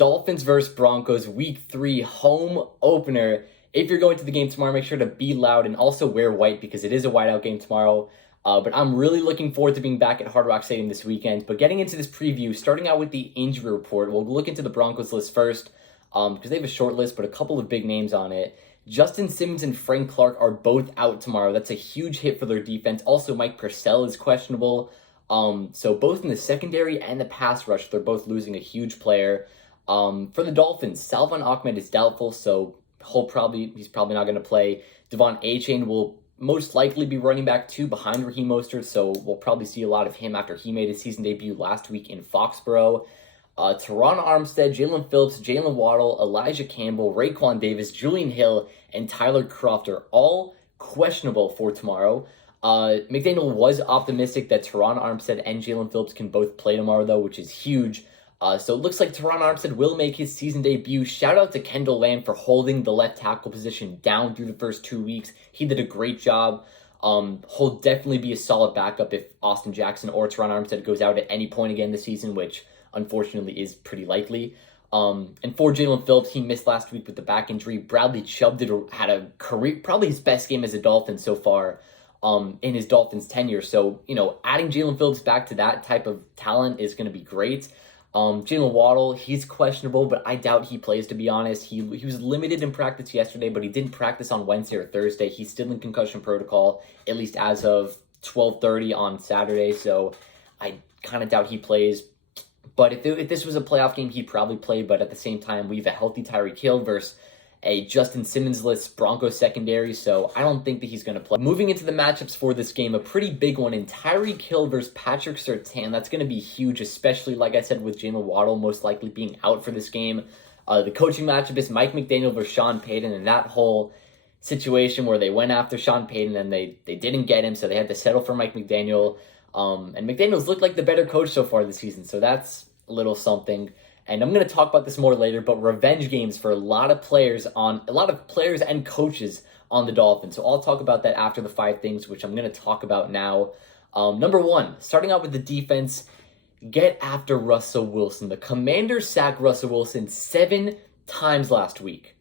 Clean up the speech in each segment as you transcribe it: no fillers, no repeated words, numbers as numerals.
Dolphins versus Broncos, Week 3 home opener. If you're going to the game tomorrow, make sure to be loud and also wear white because it is a whiteout game tomorrow. But I'm really looking forward to being back at Hard Rock Stadium this weekend. But getting into this preview, starting out with the injury report, we'll look into the Broncos list first because they have a short list, but a couple of big names on it. Justin Simmons and Frank Clark are both out tomorrow. That's a huge hit for their defense. Also, Mike Purcell is questionable. So both in the secondary and the pass rush, they're both losing a huge player. For the Dolphins, Salvon Ahmed is doubtful, so he's probably not going to play. Devon Achane will most likely be running back 2 behind Raheem Mostert, so we'll probably see a lot of him after he made his season debut last week in Foxborough. Teron Armstead, Jalen Phillips, Jalen Waddle, Elijah Campbell, Raekwon Davis, Julian Hill, and Tyler Kroft are all questionable for tomorrow. McDaniel was optimistic that Teron Armstead and Jalen Phillips can both play tomorrow, though, which is huge. So it looks like Teron Armstead will make his season debut. Shout out to Kendall Lamb for holding the left tackle position down through the first 2 weeks. He did a great job. He'll definitely be a solid backup if Austin Jackson or Teron Armstead goes out at any point again this season, which unfortunately is pretty likely. And for Jalen Phillips, he missed last week with the back injury. Bradley Chubb had a career, probably his best game as a Dolphin so far in his Dolphins tenure. So, adding Jalen Phillips back to that type of talent is going to be great. Jalen Waddle, he's questionable, but I doubt he plays, to be honest. He was limited in practice yesterday, but he didn't practice on Wednesday or Thursday. He's still in concussion protocol, at least as of 12:30 on Saturday, so I kind of doubt he plays. But if this was a playoff game, he'd probably play, but at the same time, we have a healthy Tyreek Hill versus a Justin Simmons-less Broncos secondary, so I don't think that he's going to play. Moving into the matchups for this game, a pretty big one in Tyreek Hill versus Patrick Surtain. That's going to be huge, especially, like I said, with Jalen Waddle most likely being out for this game. The coaching matchup is Mike McDaniel versus Sean Payton, and that whole situation where they went after Sean Payton and they didn't get him, so they had to settle for Mike McDaniel. And McDaniel's looked like the better coach so far this season, so that's a little something. And I'm going to talk about this more later, but revenge games for a lot of players and coaches on the Dolphins. So I'll talk about that after the 5 things, which I'm going to talk about now. Number 1, starting out with the defense, get after Russell Wilson. The Commanders sacked Russell Wilson 7 times last week.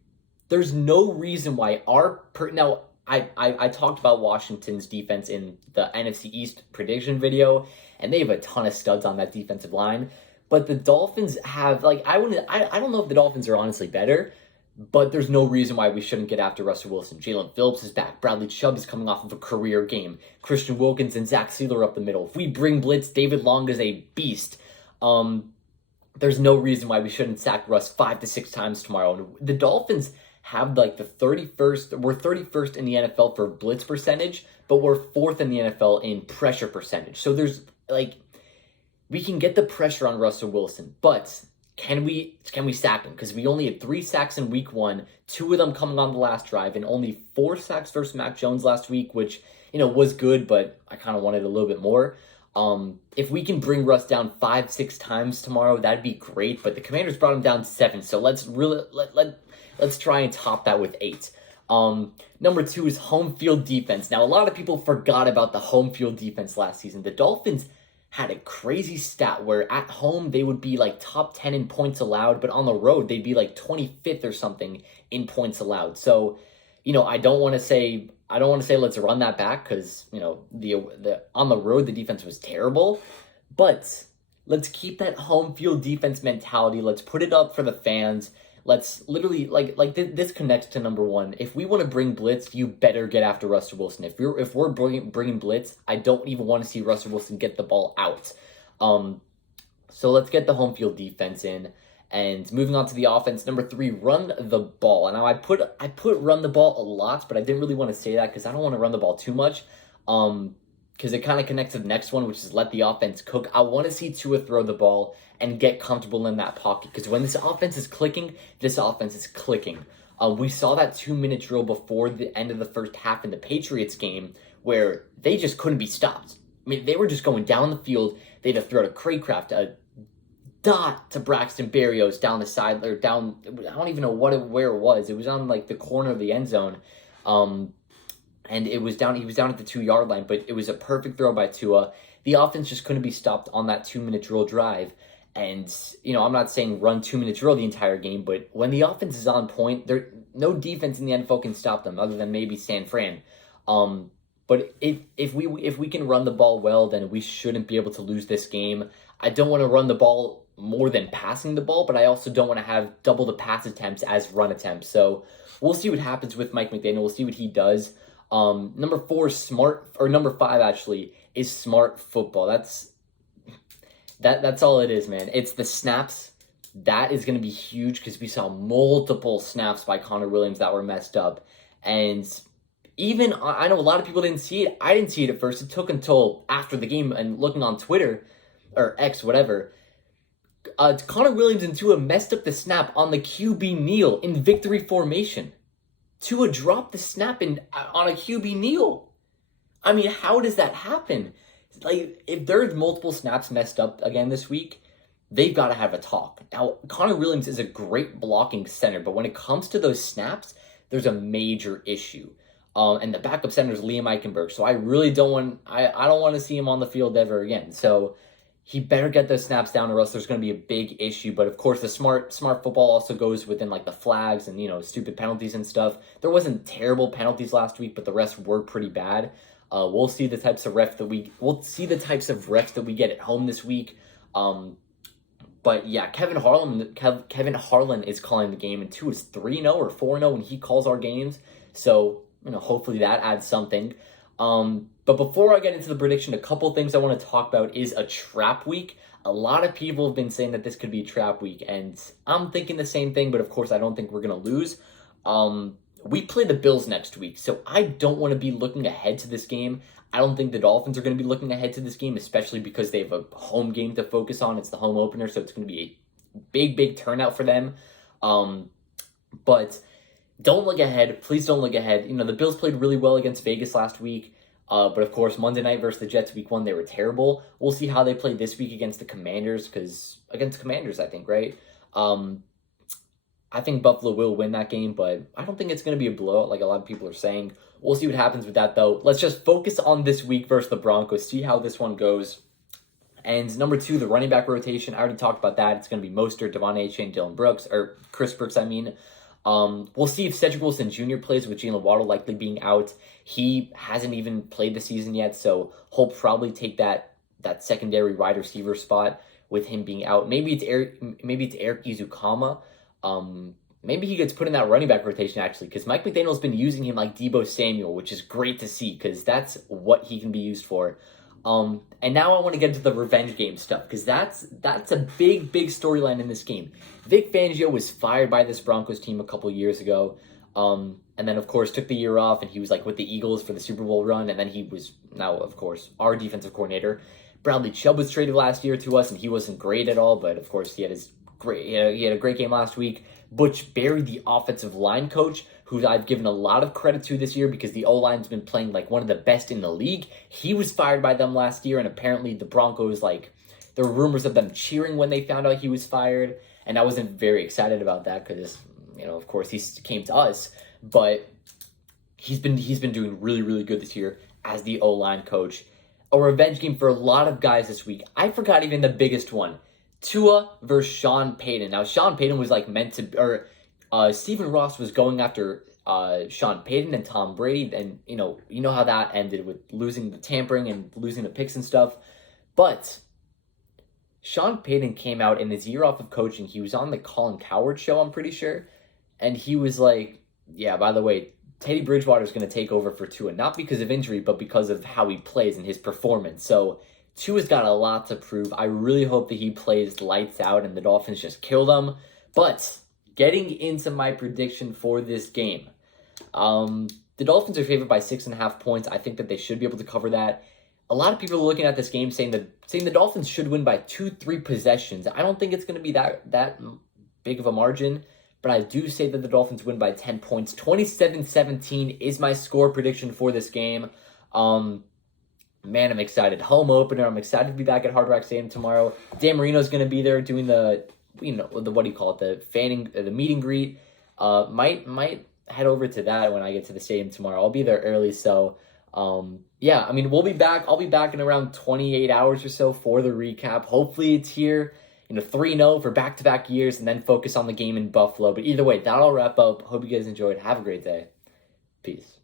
There's no reason why I talked about Washington's defense in the NFC East prediction video, and they have a ton of studs on that defensive line. But the Dolphins have, I don't know if the Dolphins are honestly better, but there's no reason why we shouldn't get after Russell Wilson. Jalen Phillips is back. Bradley Chubb is coming off of a career game. Christian Wilkins and Zach Sealer up the middle. If we bring blitz, David Long is a beast. There's no reason why we shouldn't sack Russ 5 to 6 times tomorrow. And the Dolphins have we're 31st in the NFL for blitz percentage, but we're 4th in the NFL in pressure percentage. So there's we can get the pressure on Russell Wilson, but can we sack him? Because we only had 3 sacks in week 1, 2 of them coming on the last drive, and only 4 sacks versus Mac Jones last week, which, was good, but I kind of wanted a little bit more. If we can bring Russ down 5-6 times tomorrow, that'd be great, but the Commanders brought him down 7, so let's try and top that with 8. Number 2 is home field defense. Now, a lot of people forgot about the home field defense last season. The Dolphins had a crazy stat where at home they would be top 10 in points allowed, but on the road they'd be 25th or something in points allowed. So, I don't want to say let's run that back because, the on the road the defense was terrible, but let's keep that home field defense mentality. Let's put it up for the fans. Let's literally this connects to number 1. If we want to bring blitz, you better get after Russell Wilson. If we're bringing blitz, I don't even want to see Russell Wilson get the ball out. So let's get the home field defense in. And moving on to the offense, number 3, run the ball. Now I put run the ball a lot, but I didn't really want to say that because I don't want to run the ball too much. Because it kind of connects to the next one, which is let the offense cook. I want to see Tua throw the ball and get comfortable in that pocket. Because when this offense is clicking, this offense is clicking. We saw that 2-minute drill before the end of the first half in the Patriots game where they just couldn't be stopped. I mean, they were just going down the field. They'd have thrown a Craycraft, a dot to Braxton Berrios down the side, or down, I don't even know where it was. It was on the corner of the end zone. And he was down at the 2-yard line, but it was a perfect throw by Tua. The offense just couldn't be stopped on that 2-minute drill drive. And, I'm not saying run 2-minute drill the entire game, but when the offense is on point, no defense in the NFL can stop them other than maybe San Fran. But if we can run the ball well, then we shouldn't be able to lose this game. I don't want to run the ball more than passing the ball, but I also don't want to have double the pass attempts as run attempts. So we'll see what happens with Mike McDaniel. We'll see what he does. Number 5 actually is smart football. That's all it is, man. It's the snaps. That is going to be huge because we saw multiple snaps by Connor Williams that were messed up. And even, I know a lot of people didn't see it. I didn't see it at first. It took until after the game and looking on Twitter, or X, whatever. Connor Williams and Tua messed up the snap on the QB kneel in victory formation. Tua dropped the snap on a QB kneel. I mean, how does that happen? Like, if there's multiple snaps messed up again this week, they've got to have a talk. Now, Connor Williams is a great blocking center, but when it comes to those snaps, there's a major issue. And the backup center is Liam Eichenberg, so I really don't want to see him on the field ever again. So he better get those snaps down, or else there's going to be a big issue. But of course, the smart football also goes within like the flags and stupid penalties and stuff. There wasn't terrible penalties last week, but the rest were pretty bad. We'll see the types of refs that we get at home this week. But yeah, Kevin Harlan is calling the game, and Tua is 3-0 or 4-0 when he calls our games. So hopefully that adds something. But before I get into the prediction, a couple things I want to talk about is a trap week. A lot of people have been saying that this could be a trap week, and I'm thinking the same thing, but of course I don't think we're going to lose. We play the Bills next week, so I don't want to be looking ahead to this game. I don't think the Dolphins are going to be looking ahead to this game, especially because they have a home game to focus on. It's the home opener, so it's going to be a big turnout for them. But don't look ahead. Please don't look ahead. The Bills played really well against Vegas last week. But of course, Monday night versus the Jets week 1, they were terrible. We'll see how they play this week against the Commanders, I think, right? I think Buffalo will win that game, but I don't think it's going to be a blowout like a lot of people are saying. We'll see what happens with that, though. Let's just focus on this week versus the Broncos, see how this one goes. And number 2, the running back rotation. I already talked about that. It's going to be Mostert, Devon Achane, Dylan Brooks, or Chris Brooks, I mean. We'll see if Cedric Wilson Jr. plays with Jalen Waddle likely being out. He hasn't even played the season yet, so he'll probably take that secondary wide receiver spot with him being out. Maybe it's Eric Izukama. Maybe he gets put in that running back rotation, actually, because Mike McDaniel's been using him like Deebo Samuel, which is great to see, because that's what he can be used for. And now I want to get into the revenge game stuff, because that's a big storyline in this game. Vic Fangio was fired by this Broncos team a couple years ago, and then, of course, took the year off, and he was like with the Eagles for the Super Bowl run, and then he was now, of course, our defensive coordinator. Bradley Chubb was traded last year to us, and he wasn't great at all, but of course he had a great game last week. Butch Barry, the offensive line coach, who I've given a lot of credit to this year because the O-line's been playing like one of the best in the league. He was fired by them last year, and apparently the Broncos, there were rumors of them cheering when they found out he was fired, and I wasn't very excited about that because, of course, he came to us, but he's been doing really good this year as the O-line coach. A revenge game for a lot of guys this week. I forgot even the biggest one. Tua versus Sean Payton. Now, Sean Payton was Stephen Ross was going after Sean Payton and Tom Brady, and you know how that ended with losing the tampering and losing the picks and stuff. But Sean Payton came out in his year off of coaching. He was on the Colin Cowherd show, I'm pretty sure, and he was like, "Yeah, by the way, Teddy Bridgewater is going to take over for Tua, not because of injury, but because of how he plays and his performance." So Tua's got a lot to prove. I really hope that he plays lights out and the Dolphins just kill them. But getting into my prediction for this game, the Dolphins are favored by 6.5 points. I think that they should be able to cover that. A lot of people are looking at this game saying the Dolphins should win by 2-3 possessions. I don't think it's going to be that big of a margin, but I do say that the Dolphins win by 10 points. 27-17 is my score prediction for this game. Man, I'm excited. Home opener. I'm excited to be back at Hard Rock Stadium tomorrow. Dan Marino's going to be there doing the what do you call it? The meet and greet. Might head over to that when I get to the stadium tomorrow. I'll be there early, so yeah. I mean, we'll be back. I'll be back in around 28 hours or so for the recap. Hopefully, it's here. 3-0 for back-to-back years and then focus on the game in Buffalo. But either way, that'll wrap up. Hope you guys enjoyed. Have a great day. Peace.